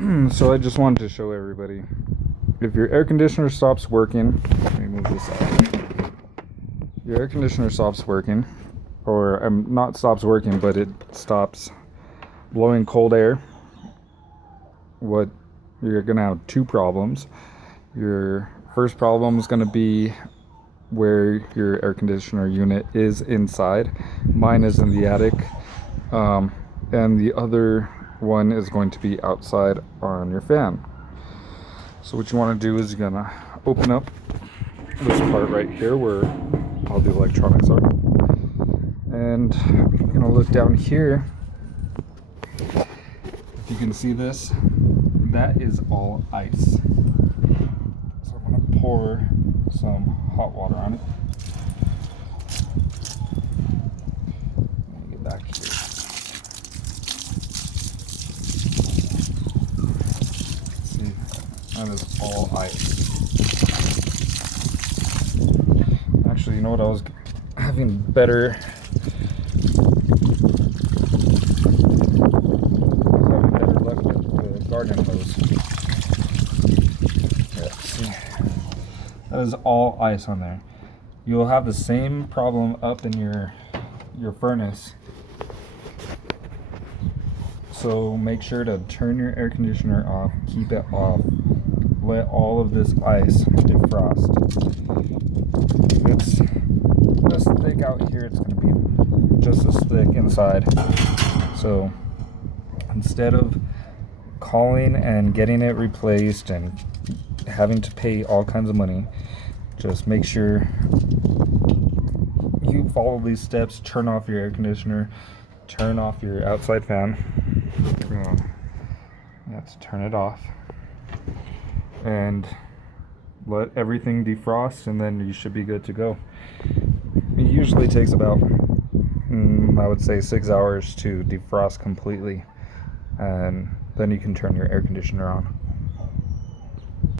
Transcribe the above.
So I just wanted to show everybody, if your air conditioner stops working, let me move this out. Your air conditioner stops working, or not stops working, but it stops blowing cold air. What you're gonna have two problems. Your first problem is gonna be where your air conditioner unit is inside. Mine is in the attic, and the other one is going to be outside on your fan. So what you want to do is you're gonna open up this part right here where all the electronics are, and you're gonna look down here. If you can see this, that is all ice. So I'm gonna pour some hot water on it. Let me get back here. See, that is all ice. Actually, you know what? I was having better luck with the garden hose. Yeah, see. That is all ice on there. You'll have the same problem up in your furnace. So make sure to turn your air conditioner off, keep it off, let all of this ice defrost. It's this thick out here, it's going to be just as thick inside. So instead of calling and getting it replaced and having to pay all kinds of money, just make sure you follow these steps. Turn off your air conditioner, turn off your outside fan. You have to turn it off and let everything defrost, and then you should be good to go. It usually takes about I would say 6 hours to defrost completely, and then you can turn your air conditioner on.